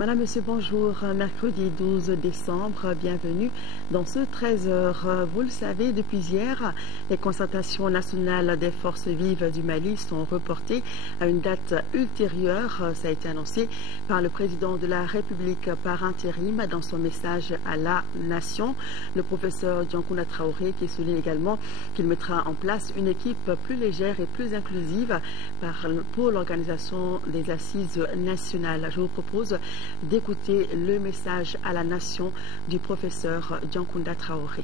Madame, Monsieur, bonjour. Mercredi 12 décembre, bienvenue dans ce 13h. Vous le savez, depuis hier, les concertations nationales des forces vives du Mali sont reportées à une date ultérieure. Ça a été annoncé par le président de la République par intérim dans son message à la nation. Le professeur Diankounda Traoré qui souligne également qu'il mettra en place une équipe plus légère et plus inclusive pour l'organisation des assises nationales. Je vous propose d'écouter le message à la nation du professeur Diankounda Traoré.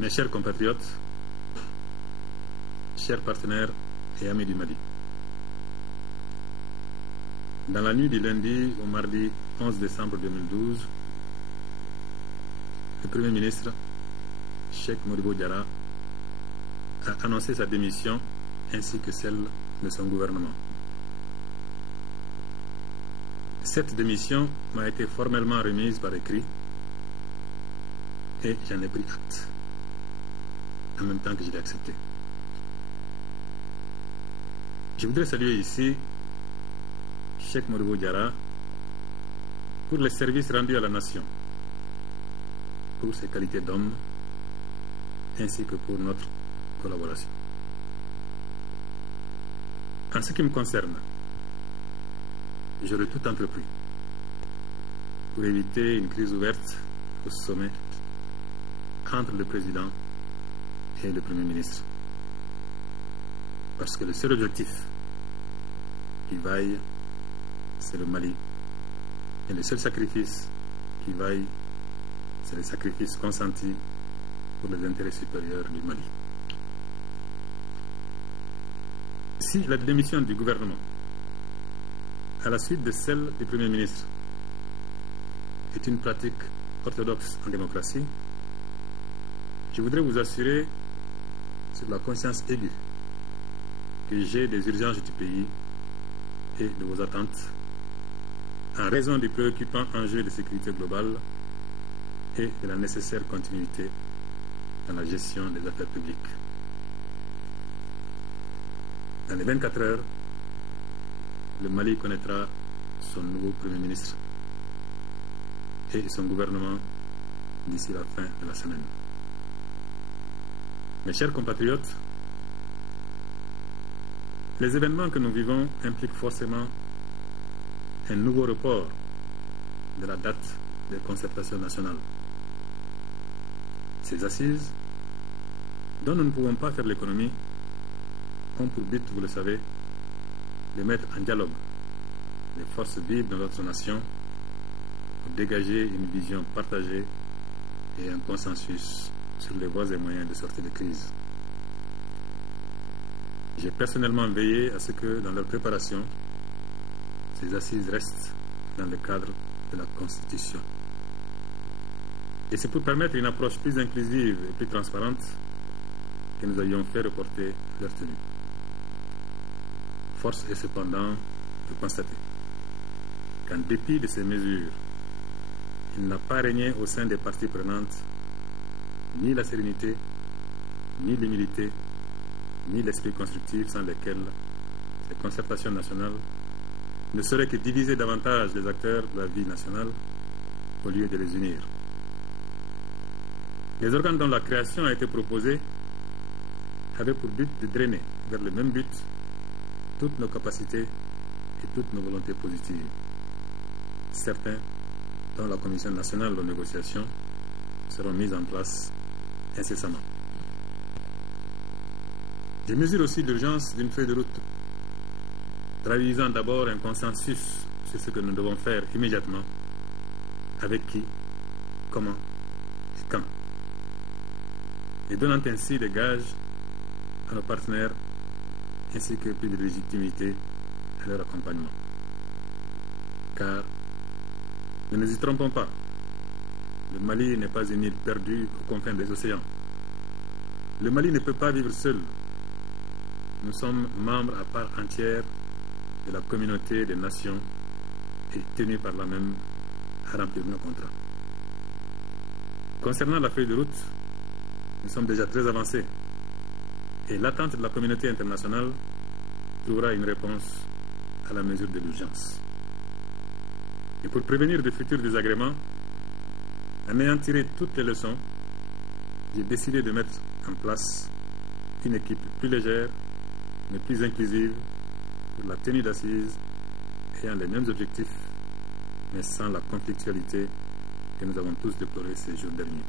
Mes chers compatriotes, chers partenaires et amis du Mali, dans la nuit du lundi au mardi 11 décembre 2012, le Premier ministre, Cheikh Modibo Diarra, a annoncé sa démission ainsi que celle de son gouvernement. Cette démission m'a été formellement remise par écrit et j'en ai pris acte, en même temps que je l'ai accepté. Je voudrais saluer ici Cheikh Modibo Diarra pour les services rendus à la nation, pour ses qualités d'homme, ainsi que pour notre collaboration. En ce qui me concerne, j'aurai tout entrepris pour éviter une crise ouverte au sommet entre le président et le Premier ministre. Parce que le seul objectif qui vaille, c'est le Mali. Et le seul sacrifice qui vaille, c'est le sacrifice consenti pour les intérêts supérieurs du Mali. Si la démission du gouvernement, à la suite de celle du Premier ministre, est une pratique orthodoxe en démocratie, je voudrais vous assurer sur la conscience aiguë que j'ai des urgences du pays et de vos attentes en raison du préoccupant enjeu de sécurité globale et de la nécessaire continuité dans la gestion des affaires publiques. Dans les 24 heures, le Mali connaîtra son nouveau Premier ministre et son gouvernement d'ici la fin de la semaine. Mes chers compatriotes, les événements que nous vivons impliquent forcément un nouveau report de la date des concertations nationales. Ces assises, dont nous ne pouvons pas faire l'économie, ont pour but, vous le savez, de mettre en dialogue les forces vives de notre nation pour dégager une vision partagée et un consensus sur les voies et moyens de sortie de crise. J'ai personnellement veillé à ce que, dans leur préparation, ces assises restent dans le cadre de la Constitution. Et c'est pour permettre une approche plus inclusive et plus transparente que nous avions fait reporter leur tenue. Force est cependant de constater qu'en dépit de ces mesures, il n'a pas régné au sein des parties prenantes ni la sérénité, ni l'humilité, ni l'esprit constructif sans lesquels ces concertations nationales ne seraient que diviser davantage les acteurs de la vie nationale au lieu de les unir. Les organes dont la création a été proposée avaient pour but de drainer vers le même but toutes nos capacités et toutes nos volontés positives. Certains, dont la Commission nationale de négociation, seront mis en place incessamment. Je mesure aussi l'urgence d'une feuille de route, traduisant d'abord un consensus sur ce que nous devons faire immédiatement, avec qui, comment et quand, et donnant ainsi des gages à nos partenaires ainsi que plus de légitimité à leur accompagnement. Car, ne nous y trompons pas, le Mali n'est pas une île perdue aux confins des océans. Le Mali ne peut pas vivre seul. Nous sommes membres à part entière de la communauté des nations et tenus par là même à remplir nos contrats. Concernant la feuille de route, nous sommes déjà très avancés et l'attente de la communauté internationale trouvera une réponse à la mesure de l'urgence. Et pour prévenir de futurs désagréments, en ayant tiré toutes les leçons, j'ai décidé de mettre en place une équipe plus légère, mais plus inclusive pour la tenue d'assises ayant les mêmes objectifs, mais sans la conflictualité que nous avons tous déplorée ces jours derniers.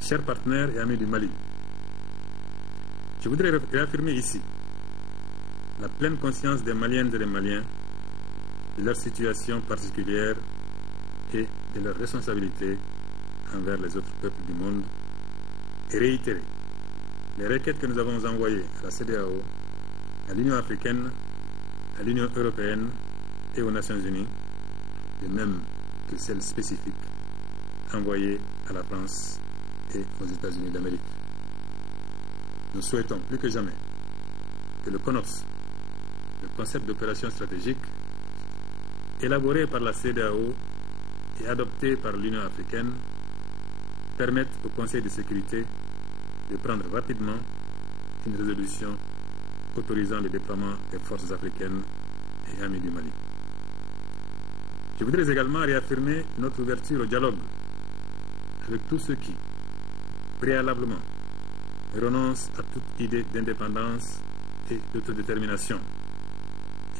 Chers partenaires et amis du Mali, je voudrais réaffirmer ici la pleine conscience des Maliennes et des Maliens de leur situation particulière et de leurs responsabilités envers les autres peuples du monde et réitérer les requêtes que nous avons envoyées à la CEDEAO, à l'Union africaine, à l'Union européenne et aux Nations unies, de même que celles spécifiques envoyées à la France et aux États-Unis d'Amérique. Nous souhaitons plus que jamais que le CONOPS, le concept d'opération stratégique, élaboré par la CEDEAO et adopté par l'Union africaine, permette au Conseil de sécurité de prendre rapidement une résolution autorisant le déploiement des forces africaines et amies du Mali. Je voudrais également réaffirmer notre ouverture au dialogue avec tous ceux qui, préalablement, renoncent à toute idée d'indépendance et d'autodétermination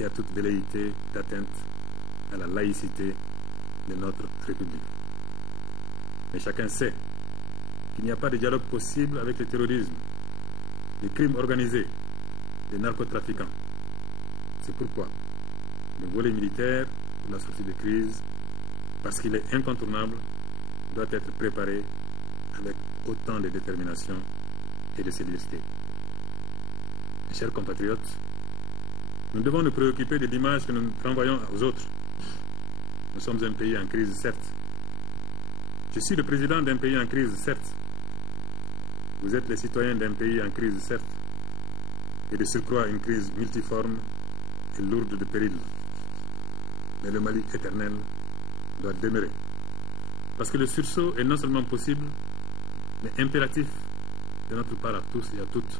et à toute velléité d'atteinte à la laïcité de notre République. Mais chacun sait qu'il n'y a pas de dialogue possible avec le terrorisme, les crimes organisés, les narcotrafiquants. C'est pourquoi le volet militaire pour la sortie de crise, parce qu'il est incontournable, doit être préparé avec autant de détermination et de célérité. Mes chers compatriotes, nous devons nous préoccuper de l'image que nous renvoyons aux autres. Nous sommes un pays en crise, certes. Je suis le président d'un pays en crise, certes. Vous êtes les citoyens d'un pays en crise, certes. Et de surcroît une crise multiforme et lourde de périls. Mais le Mali éternel doit demeurer. Parce que le sursaut est non seulement possible, mais impératif de notre part à tous et à toutes,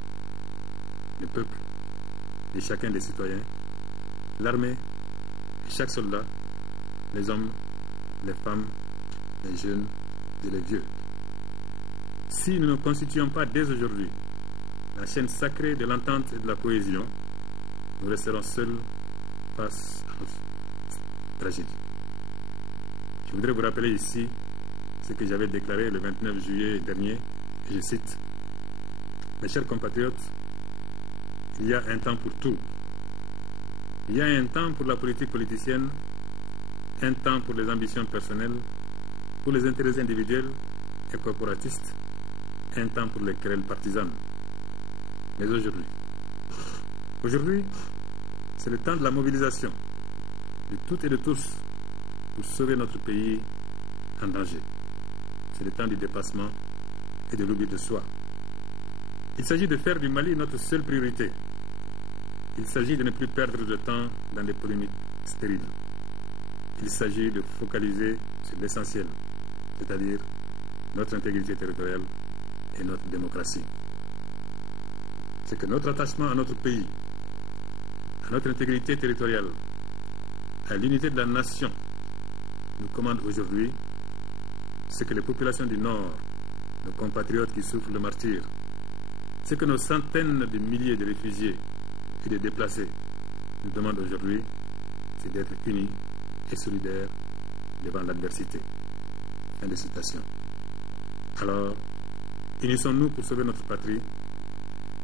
le peuple et chacun des citoyens, l'armée et chaque soldat, les hommes, les femmes, les jeunes et les vieux. Si nous ne constituons pas dès aujourd'hui la chaîne sacrée de l'entente et de la cohésion, nous resterons seuls face à notre tragédie. Je voudrais vous rappeler ici ce que j'avais déclaré le 29 juillet dernier, et je cite: « Mes chers compatriotes, il y a un temps pour tout. Il y a un temps pour la politique politicienne, un temps pour les ambitions personnelles, pour les intérêts individuels et corporatistes, un temps pour les querelles partisanes. Mais aujourd'hui, c'est le temps de la mobilisation de toutes et de tous pour sauver notre pays en danger. C'est le temps du dépassement et de l'oubli de soi. Il s'agit de faire du Mali notre seule priorité. Il s'agit de ne plus perdre de temps dans des polémiques stériles. Il s'agit de focaliser sur l'essentiel, c'est-à-dire notre intégrité territoriale et notre démocratie. c'est que notre attachement à notre pays, à notre intégrité territoriale, à l'unité de la nation, nous commande aujourd'hui ce que les populations du Nord, nos compatriotes qui souffrent le martyre, ce que nos centaines de milliers de réfugiés et de déplacés nous demandent aujourd'hui, c'est d'être unis et solidaires devant l'adversité. Fin de citation. Alors, unissons-nous pour sauver notre patrie,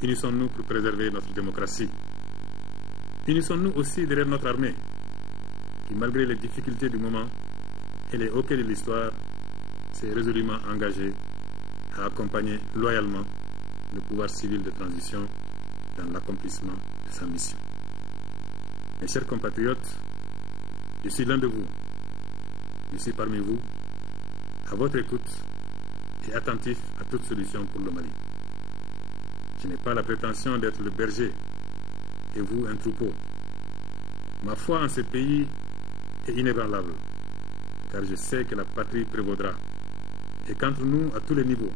unissons-nous pour préserver notre démocratie. Unissons-nous aussi derrière notre armée, qui malgré les difficultés du moment et les hoquets de l'histoire, s'est résolument engagée à accompagner loyalement le pouvoir civil de transition dans l'accomplissement de sa mission. Mes chers compatriotes, je suis l'un de vous, je suis parmi vous, à votre écoute et attentif à toute solution pour le Mali. Je n'ai pas la prétention d'être le berger et vous un troupeau. Ma foi en ce pays est inébranlable, car je sais que la patrie prévaudra et qu'entre nous, à tous les niveaux,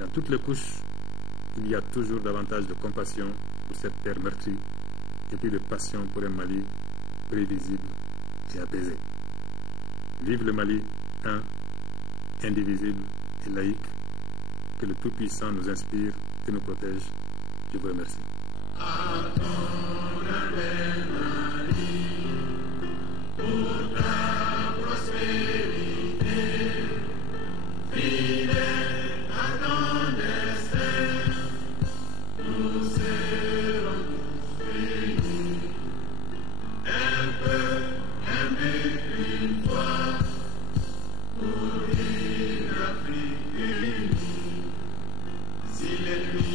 dans toutes les couches, il y a toujours davantage de compassion pour cette terre meurtrie et puis de passion pour un Mali prévisible et apaisé. Vive le Mali, un, indivisible et laïque, que le Tout-Puissant nous inspire et nous protège. Je vous remercie. Pour ta prospérité, fidèle à ton destin, nous serons tous bénis. Un peu, un but, une foi, pour une Afrique unie. Si l'ennemi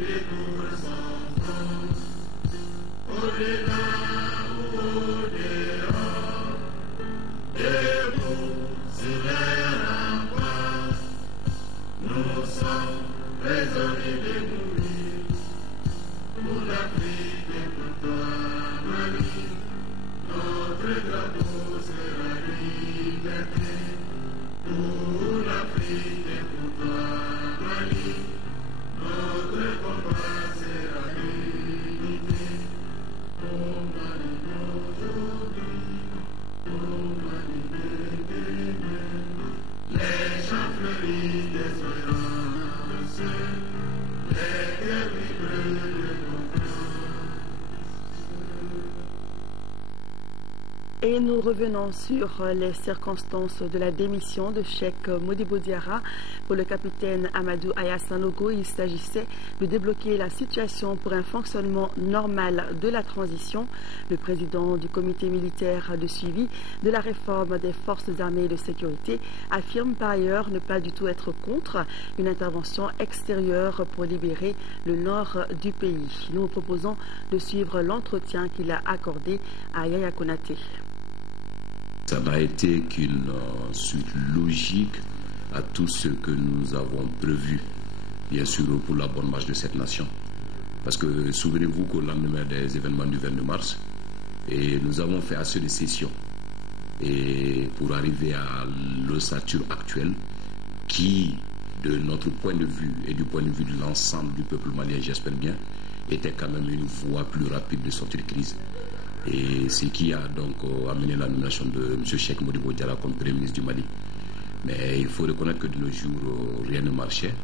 détourne son front, au-delà ou au-dehors, debout sur les remparts, nous sommes résolus de mourir pour l'Afrique et pour toi, Mali. Notre drapeau sera liberté pour l'Afrique et pour toi, Mali. Notre combat sera l'unité. Oh Mali d'aujourd'hui, oh Mali de demain. Les champs fleurissent d'espérance, les cœurs vibrent de confiance. Et nous revenons sur les circonstances de la démission de Cheikh Modibo Diarra. Pour le capitaine Amadou Aya Sanogo, il s'agissait de débloquer la situation pour un fonctionnement normal de la transition. Le président du comité militaire de suivi de la réforme des forces armées et de sécurité affirme par ailleurs ne pas du tout être contre une intervention extérieure pour libérer le nord du pays. Nous vous proposons de suivre l'entretien qu'il a accordé à Yaya Konaté. Ça n'a été qu'une suite logique à tout ce que nous avons prévu, bien sûr, pour la bonne marche de cette nation. Parce que souvenez-vous qu'au lendemain des événements du 22 mars, et nous avons fait assez de sessions et pour arriver à l'ossature actuelle qui, de notre point de vue et du point de vue de l'ensemble du peuple malien, j'espère bien, était quand même une voie plus rapide de sortie de crise. Et ce qui a donc amené la nomination de M. Cheikh Modibo Diarra comme Premier ministre du Mali. Mais il faut reconnaître que de nos jours, rien ne marchait,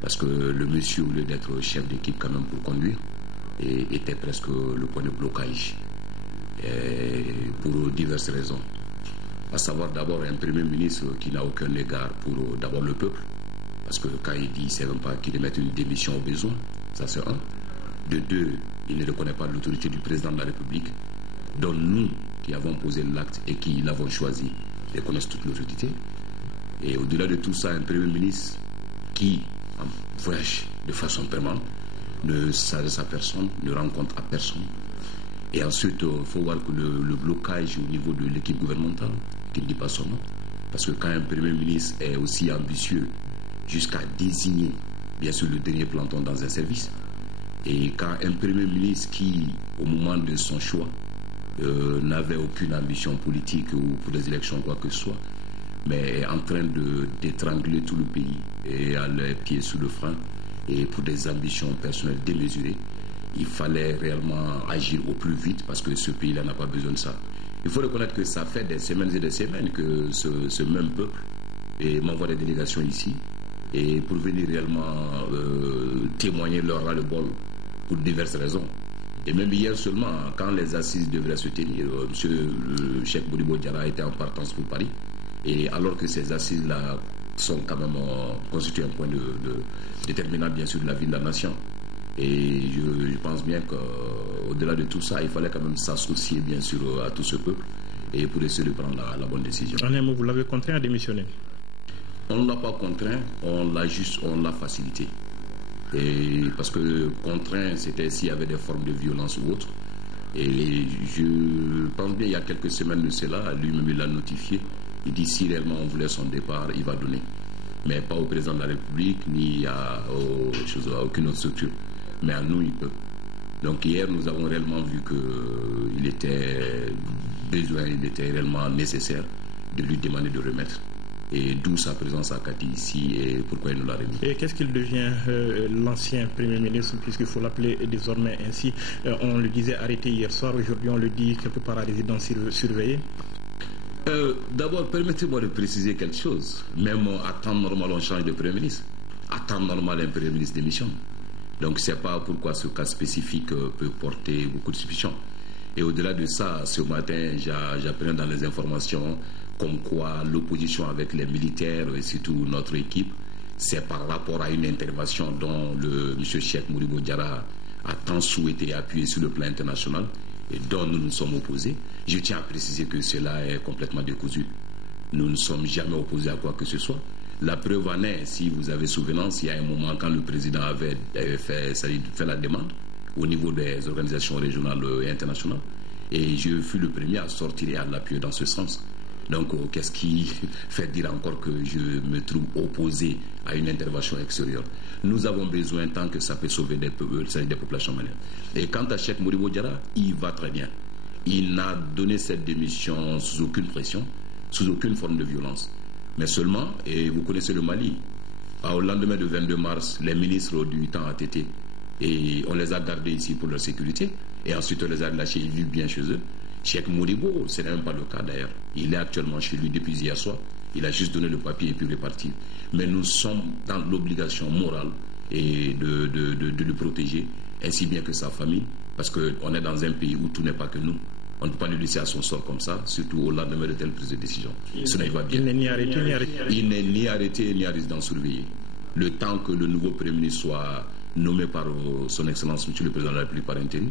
parce que le monsieur, au lieu d'être chef d'équipe quand même pour conduire, était presque le point de blocage, et pour diverses raisons. À savoir d'abord un Premier ministre qui n'a aucun égard pour d'abord le peuple, parce que quand il dit, il ne sait même pas qu'il émette une démission au besoin, ça c'est un. De deux, il ne reconnaît pas l'autorité du président de la République, dont nous, qui avons posé l'acte et qui l'avons choisi, reconnaissent toute l'autorité. Et au-delà de tout ça, un Premier ministre qui, en voyage de façon permanente, ne s'adresse à personne, ne rend compte à personne. Et ensuite, il faut voir que le blocage au niveau de l'équipe gouvernementale, qui ne dit pas son nom, parce que quand un Premier ministre est aussi ambitieux jusqu'à désigner, bien sûr, le dernier planton dans un service, et quand un Premier ministre qui, au moment de son choix, n'avait aucune ambition politique ou pour des élections, quoi que ce soit, mais est en train d'étrangler tout le pays et a les pieds sous le frein, et pour des ambitions personnelles démesurées. Il fallait réellement agir au plus vite parce que ce pays-là n'a pas besoin de ça. Il faut reconnaître que ça fait des semaines et des semaines que ce même peuple m'envoie des délégations ici et pour venir réellement témoigner leur ras-le-bol pour diverses raisons. Et même hier seulement, quand les assises devraient se tenir, M. Cheikh Modibo Diarra était en partance pour Paris. Et alors que ces assises-là sont quand même constituent un point de déterminant bien sûr de la vie de la nation. Et je pense bien qu'au-delà de tout ça, il fallait quand même s'associer bien sûr à tout ce peuple et pour essayer de prendre la bonne décision. En un mot, vous l'avez contraint à démissionner? On ne l'a pas contraint, on l'a facilité. Et parce que contraint, c'était s'il y avait des formes de violence ou autre. Et je pense bien il y a quelques semaines de cela, lui-même il l'a notifié. Il dit si réellement on voulait son départ, il va donner. Mais pas au président de la République, ni à aucune autre structure. Mais à nous, il peut. Donc hier, nous avons réellement vu qu'il était besoin, il était réellement nécessaire de lui demander de remettre. Et d'où sa présence à Kati ici et pourquoi il nous l'a remis. Et qu'est-ce qu'il devient l'ancien Premier ministre, puisqu'il faut l'appeler désormais ainsi? On le disait arrêté hier soir, aujourd'hui on le dit quelque part à résidence surveillée. D'abord, permettez-moi de préciser quelque chose. Même à temps normal, on change de Premier ministre. À temps normal, un Premier ministre démissionne. Donc, ce n'est pas pourquoi ce cas spécifique peut porter beaucoup de suspicion. Et au-delà de ça, ce matin, j'apprenais dans les informations comme quoi l'opposition avec les militaires et surtout notre équipe, c'est par rapport à une intervention dont M. Cheikh Modibo Diarra a tant souhaité appuyer sur le plan international et dont nous nous sommes opposés. Je tiens à préciser que cela est complètement décousu. Nous ne sommes jamais opposés à quoi que ce soit. La preuve en est, si vous avez souvenance, il y a un moment quand le président avait fait la demande au niveau des organisations régionales et internationales. Et je fus le premier à sortir et à l'appuyer dans ce sens. Donc, qu'est-ce qui fait dire encore que je me trouve opposé à une intervention extérieure? Nous avons besoin tant que ça peut sauver des populations maliennes. Et quant à Cheikh Modibo Diarra, il va très bien. Il n'a donné cette démission sous aucune pression, sous aucune forme de violence. Mais seulement, et vous connaissez le Mali, au lendemain du 22 mars, les ministres du temps ont été, et on les a gardés ici pour leur sécurité, et ensuite on les a lâchés, ils vivent bien chez eux. Cheikh Modibo, ce n'est même pas le cas d'ailleurs. Il est actuellement chez lui depuis hier soir. Il a juste donné le papier et puis reparti. Mais nous sommes dans l'obligation morale et de le protéger, ainsi bien que sa famille, parce qu'on est dans un pays où tout n'est pas que nous. On ne peut pas le laisser à son sort comme ça, surtout au lendemain de telles prises de décision. Cela va bien. Il n'est ni arrêté ni arrêté. Il n'est ni arrêté ni à résidence surveillée. Le temps que le nouveau Premier ministre soit nommé par son Excellence, M. le Président de la République par intérim,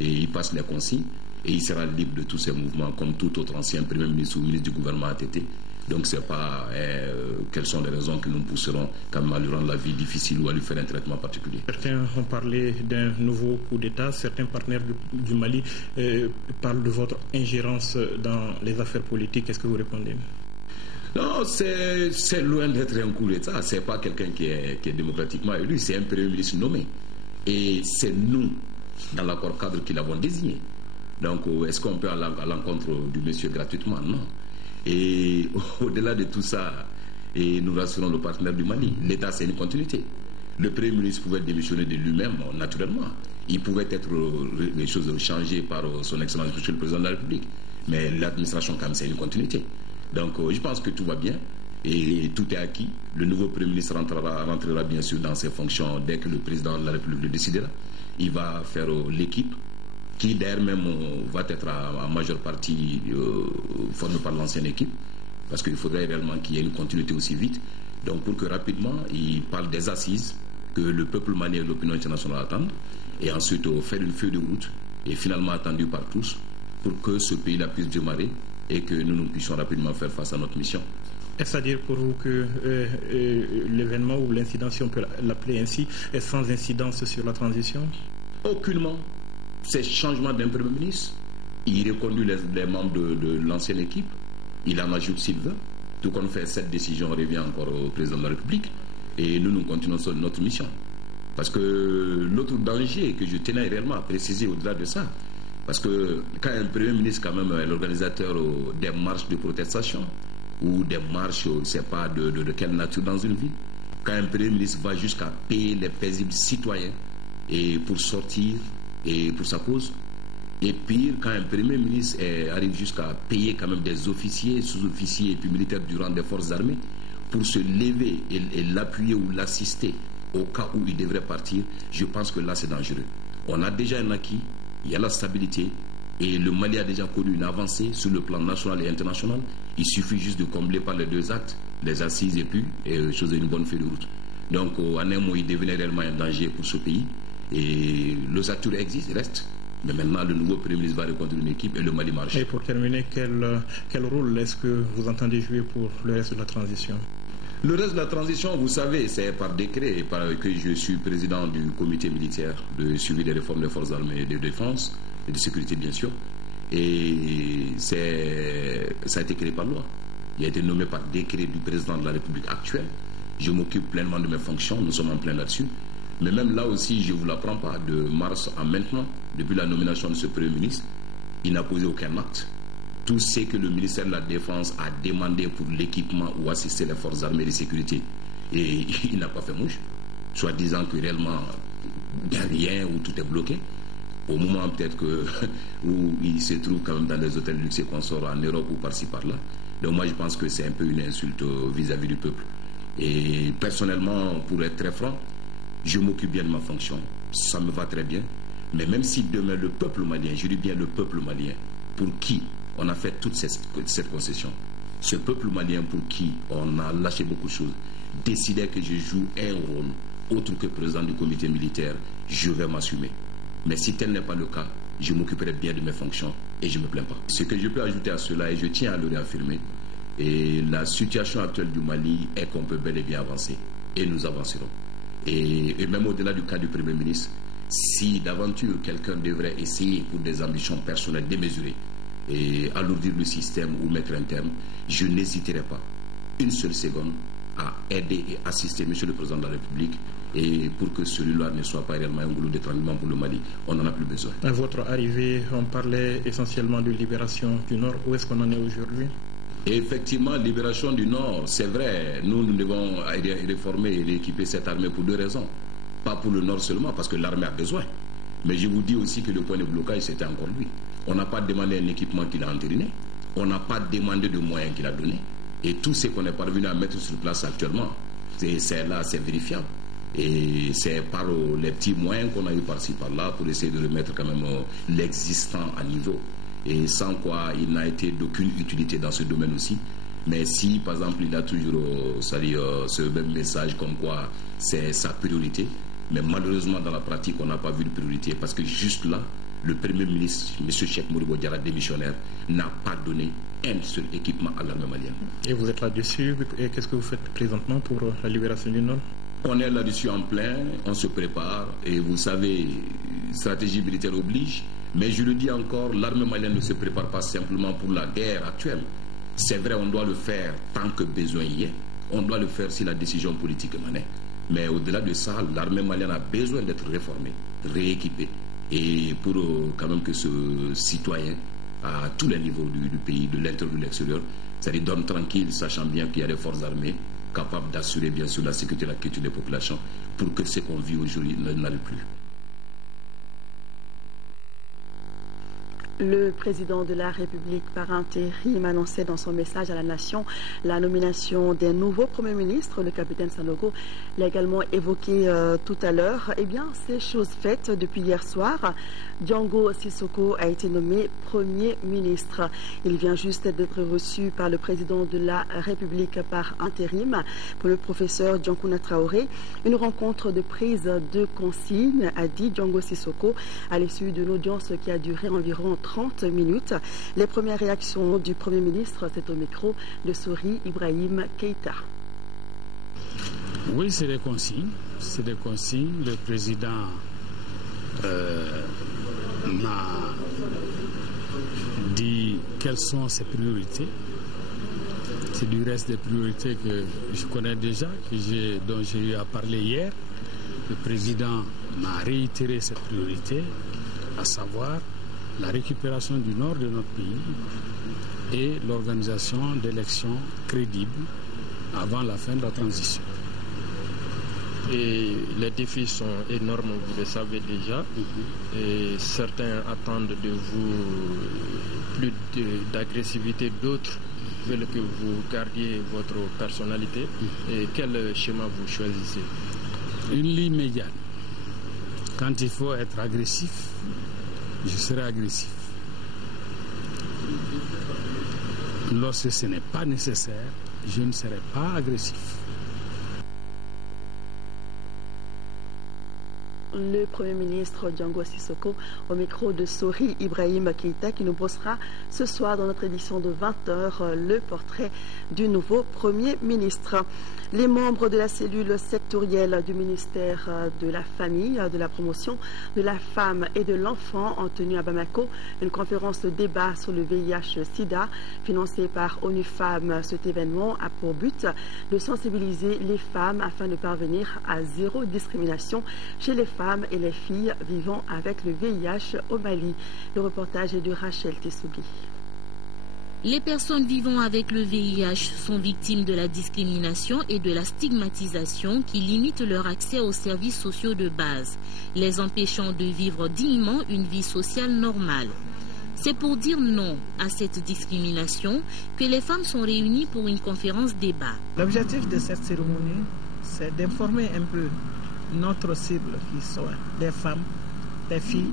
et il passe les consignes, et il sera libre de tous ses mouvements, comme tout autre ancien Premier ministre ou ministre du gouvernement a été. Donc, ce n'est pas quelles sont les raisons que nous pousserons quand même à lui rendre la vie difficile ou à lui faire un traitement particulier. Certains ont parlé d'un nouveau coup d'État. Certains partenaires du Mali parlent de votre ingérence dans les affaires politiques. Qu'est-ce que vous répondez? Non, c'est loin d'être un coup d'État. Ce n'est pas quelqu'un qui est démocratiquement élu. C'est un Premier ministre nommé. Et c'est nous, dans l'accord cadre, qui l'avons désigné. Donc, est-ce qu'on peut aller à l'encontre du monsieur gratuitement? Non. Et au-delà de tout ça, et nous rassurons le partenaire du Mali, l'État, c'est une continuité. Le Premier ministre pouvait démissionner de lui-même, naturellement. Il pouvait être les choses changées par son Excellence, Monsieur le Président de la République. Mais l'administration, quand même, c'est une continuité. Donc, je pense que tout va bien et tout est acquis. Le nouveau Premier ministre rentrera bien sûr dans ses fonctions dès que le Président de la République le décidera. Il va faire l'équipe qui d'ailleurs même va être en majeure partie formée par l'ancienne équipe, parce qu'il faudrait réellement qu'il y ait une continuité aussi vite. Donc pour que rapidement, il parle des assises que le peuple malien et l'opinion internationale attendent, et ensuite faire une feuille de route, et finalement attendue par tous, pour que ce pays-là puisse démarrer et que nous puissions rapidement faire face à notre mission. Est-ce à dire pour vous que l'événement ou l'incident, si on peut l'appeler ainsi, est sans incidence sur la transition? Aucunement. Ces changements d'un Premier ministre, il reconduit les membres de l'ancienne équipe, il en ajoute s'il veut. Tout qu'on fait cette décision revient encore au Président de la République et nous continuons sur notre mission. Parce que l'autre danger que je tenais réellement à préciser au-delà de ça, parce que quand un Premier ministre quand même est l'organisateur des marches de protestation ou des marches, je ne sais pas de quelle nature dans une ville, quand un Premier ministre va jusqu'à payer les paisibles citoyens et pour sortir et pour sa cause. Et pire, quand un Premier ministre arrive jusqu'à payer quand même des officiers, sous-officiers et puis militaires du rang des forces armées pour se lever et l'appuyer ou l'assister au cas où il devrait partir, je pense que là c'est dangereux. On a déjà un acquis, il y a la stabilité et le Mali a déjà connu une avancée sur le plan national et international. Il suffit juste de combler par les deux actes, les assises et puis choisir une bonne feuille de route. Donc en un mot, il devenait réellement un danger pour ce pays et l'ossature existe, reste. Mais maintenant, le nouveau Premier ministre va reconduire une équipe et le Mali marche. Et pour terminer, quel rôle est-ce que vous entendez jouer pour le reste de la transition? Le reste de la transition, vous savez, c'est par décret que je suis président du comité militaire de suivi des réformes des forces armées et de défense et de sécurité, bien sûr. Et ça a été créé par loi. Il a été nommé par décret du président de la République actuelle. Je m'occupe pleinement de mes fonctions, nous sommes en plein là-dessus. Mais même là aussi, je ne vous l'apprends pas, de mars à maintenant, depuis la nomination de ce Premier ministre, il n'a posé aucun acte. Tout ce que le ministère de la Défense a demandé pour l'équipement ou assister les forces armées de sécurité, et il n'a pas fait mouche, soit disant que réellement il n'y a rien ou tout est bloqué. Au moment peut-être où il se trouve quand même dans des hôtels luxe et consorts en Europe ou par-ci par-là. Donc moi je pense que c'est un peu une insulte vis-à-vis du peuple. Et personnellement, pour être très franc, je m'occupe bien de ma fonction, ça me va très bien. Mais même si demain le peuple malien, je dis bien le peuple malien, pour qui on a fait toute cette concession, ce peuple malien pour qui on a lâché beaucoup de choses, décidait que je joue un rôle autre que président du comité militaire, je vais m'assumer. Mais si tel n'est pas le cas, je m'occuperai bien de mes fonctions et je ne me plains pas. Ce que je peux ajouter à cela, et je tiens à le réaffirmer, et la situation actuelle du Mali est qu'on peut bel et bien avancer. Et nous avancerons. Et même au-delà du cas du Premier ministre, si d'aventure quelqu'un devrait essayer pour des ambitions personnelles démesurées et alourdir le système ou mettre un terme, je n'hésiterai pas une seule seconde à aider et assister M. le Président de la République et pour que celui-là ne soit pas réellement un goulot d'étranglement pour le Mali. On n'en a plus besoin. À votre arrivée, on parlait essentiellement de libération du Nord. Où est-ce qu'on en est aujourd'hui? Et effectivement, libération du Nord, c'est vrai, nous devons réformer et rééquiper cette armée pour deux raisons. Pas pour le Nord seulement, parce que l'armée a besoin. Mais je vous dis aussi que le point de blocage, c'était encore lui. On n'a pas demandé un équipement qu'il a entériné. On n'a pas demandé de moyens qu'il a donnés. Et tout ce qu'on est parvenu à mettre sur place actuellement, c'est là, c'est vérifiable. Et c'est par les petits moyens qu'on a eu par-ci, par-là, pour essayer de remettre quand même l'existant à niveau. Et sans quoi il n'a été d'aucune utilité dans ce domaine aussi. Mais si, par exemple, il a toujours ce même message comme quoi c'est sa priorité, mais malheureusement, dans la pratique, on n'a pas vu de priorité parce que juste là, le Premier ministre, M. Cheikh Modibo Diarra, démissionnaire, n'a pas donné un seul équipement à l'armée malienne. Et vous êtes là-dessus, et qu'est-ce que vous faites présentement pour la libération du Nord? On est là-dessus en plein, on se prépare, et vous savez, stratégie militaire oblige, mais je le dis encore, l'armée malienne ne se prépare pas simplement pour la guerre actuelle. C'est vrai, on doit le faire tant que besoin y est, on doit le faire si la décision politique émanait. Mais au-delà de ça, l'armée malienne a besoin d'être réformée, rééquipée, et pour quand même que ce citoyen, à tous les niveaux du pays, de l'intérieur et de l'extérieur, c'est-à-dire dorme tranquille, sachant bien qu'il y a des forces armées capables d'assurer bien sûr la sécurité et la quiétude des populations pour que ce qu'on vit aujourd'hui n'arrive plus. Le président de la République par intérim annonçait dans son message à la nation la nomination d'un nouveau Premier ministre, le capitaine Sanogo l'a également évoqué tout à l'heure. Eh bien, c'est chose faite depuis hier soir. Diongo Sissoko a été nommé Premier ministre. Il vient juste d'être reçu par le président de la République par intérim pour le professeur Diankouna Traoré. Une rencontre de prise de consigne, a dit Diongo Sissoko, à l'issue d'une audience qui a duré environ 30 minutes. Les premières réactions du Premier ministre, c'est au micro de Sori Ibrahim Keïta. Oui, c'est des consignes. C'est des consignes. Le président m'a dit quelles sont ses priorités. C'est du reste des priorités que je connais déjà, dont j'ai eu à parler hier. Le président m'a réitéré cette priorité, à savoir la récupération du nord de notre pays et l'organisation d'élections crédibles avant la fin de la transition. Et les défis sont énormes, vous le savez déjà. Et certains attendent de vous plus d'agressivité, d'autres veulent que vous gardiez votre personnalité. Et quel schéma vous choisissez? Une ligne médiane. Quand il faut être agressif, je serai agressif. Lorsque ce n'est pas nécessaire, je ne serai pas agressif. Le Premier ministre Django Sissoko au micro de Sori Ibrahim Keïta qui nous brossera ce soir dans notre édition de 20h le portrait du nouveau Premier ministre. Les membres de la cellule sectorielle du ministère de la Famille, de la Promotion de la Femme et de l'Enfant ont tenu à Bamako une conférence de débat sur le VIH-Sida financée par ONU Femmes. Cet événement a pour but de sensibiliser les femmes afin de parvenir à zéro discrimination chez les femmes et les filles vivant avec le VIH au Mali. Le reportage est de Rachel Tessougui. Les personnes vivant avec le VIH sont victimes de la discrimination et de la stigmatisation qui limitent leur accès aux services sociaux de base, les empêchant de vivre dignement une vie sociale normale. C'est pour dire non à cette discrimination que les femmes sont réunies pour une conférence débat. L'objectif de cette cérémonie, c'est d'informer un peu notre cible qui sont les femmes, les filles,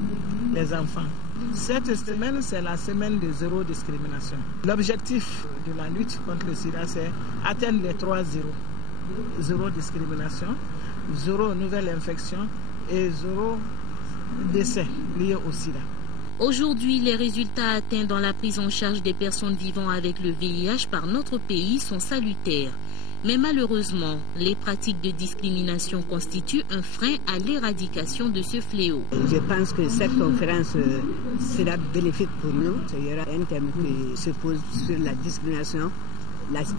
les enfants. Cette semaine, c'est la semaine de zéro discrimination. L'objectif de la lutte contre le sida, c'est atteindre les 3 zéros. Zéro discrimination, zéro nouvelle infection et zéro décès liés au sida. Aujourd'hui, les résultats atteints dans la prise en charge des personnes vivant avec le VIH par notre pays sont salutaires. Mais malheureusement, les pratiques de discrimination constituent un frein à l'éradication de ce fléau. Je pense que cette conférence sera bénéfique pour nous. Il y aura un thème qui se pose sur la discrimination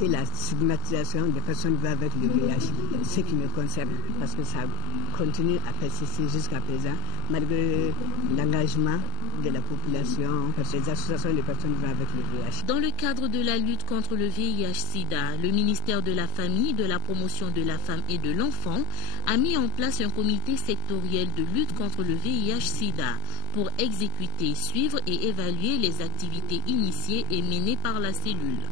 et la stigmatisation des personnes vivant avec le VIH, ce qui me concerne, parce que ça continue à persister jusqu'à présent, malgré l'engagement de la population, des associations de personnes vivant avec le VIH. Dans le cadre de la lutte contre le VIH-Sida, le ministère de la Famille, de la Promotion de la Femme et de l'Enfant a mis en place un comité sectoriel de lutte contre le VIH-Sida pour exécuter, suivre et évaluer les activités initiées et menées par la cellule.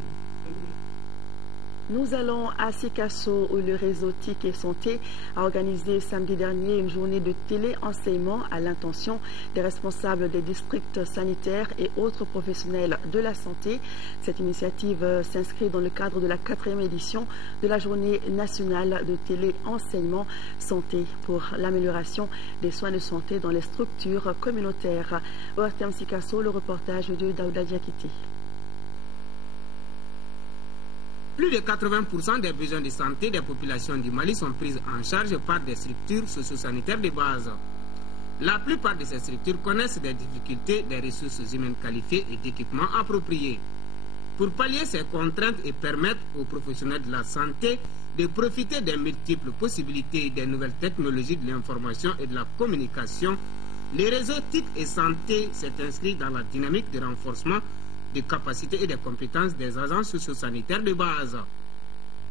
Nous allons à Sikasso où le réseau TIC et Santé a organisé samedi dernier une journée de téléenseignement à l'intention des responsables des districts sanitaires et autres professionnels de la santé. Cette initiative s'inscrit dans le cadre de la 4e édition de la journée nationale de téléenseignement santé pour l'amélioration des soins de santé dans les structures communautaires. Au RTM Sikasso, le reportage de Daouda Diakité. Plus de 80% des besoins de santé des populations du Mali sont pris en charge par des structures socio-sanitaires de base. La plupart de ces structures connaissent des difficultés des ressources humaines qualifiées et d'équipements appropriés. Pour pallier ces contraintes et permettre aux professionnels de la santé de profiter des multiples possibilités des nouvelles technologies de l'information et de la communication, le réseau TIC et Santé s'est inscrit dans la dynamique de renforcement des capacités et des compétences des agents socio-sanitaires de base.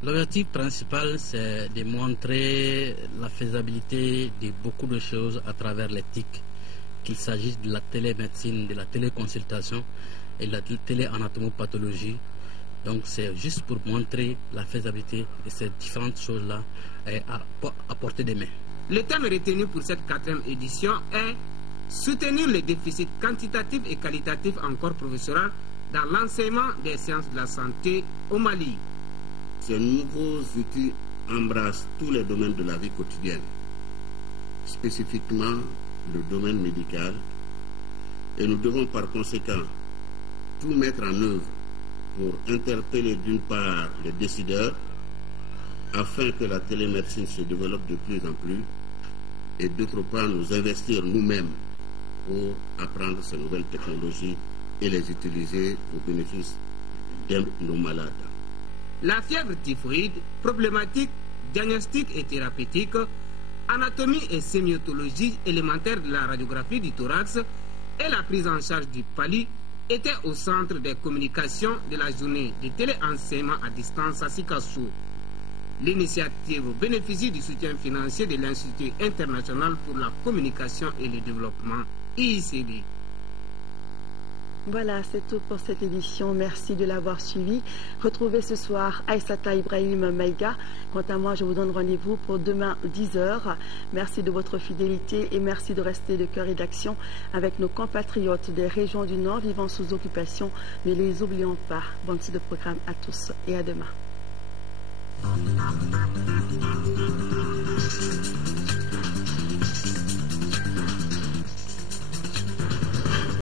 L'objectif principal, c'est de montrer la faisabilité de beaucoup de choses à travers les TIC, qu'il s'agisse de la télémédecine, de la téléconsultation et de la téléanatomopathologie. Donc c'est juste pour montrer la faisabilité de ces différentes choses-là à portée des mains. Le thème retenu pour cette 4e édition est soutenir le déficit quantitatif et qualitatif en corps professoral dans l'enseignement des sciences de la santé au Mali. Ces nouveaux outils embrassent tous les domaines de la vie quotidienne, spécifiquement le domaine médical, et nous devons par conséquent tout mettre en œuvre pour interpeller d'une part les décideurs afin que la télémédecine se développe de plus en plus et d'autre part nous investir nous-mêmes pour apprendre ces nouvelles technologies et les utiliser au bénéfice de nos malades. La fièvre typhoïde, problématique, diagnostic et thérapeutique, anatomie et sémiotologie élémentaire de la radiographie du thorax et la prise en charge du PALI étaient au centre des communications de la journée de téléenseignement à distance à Sikasso. L'initiative bénéficie du soutien financier de l'Institut international pour la communication et le développement, IICD. Voilà, c'est tout pour cette édition. Merci de l'avoir suivi. Retrouvez ce soir Aïssata Ibrahim Maïga. Quant à moi, je vous donne rendez-vous pour demain 10h. Merci de votre fidélité et merci de rester de cœur et d'action avec nos compatriotes des régions du Nord vivant sous occupation. Ne les oublions pas. Bon petit de programme à tous et à demain.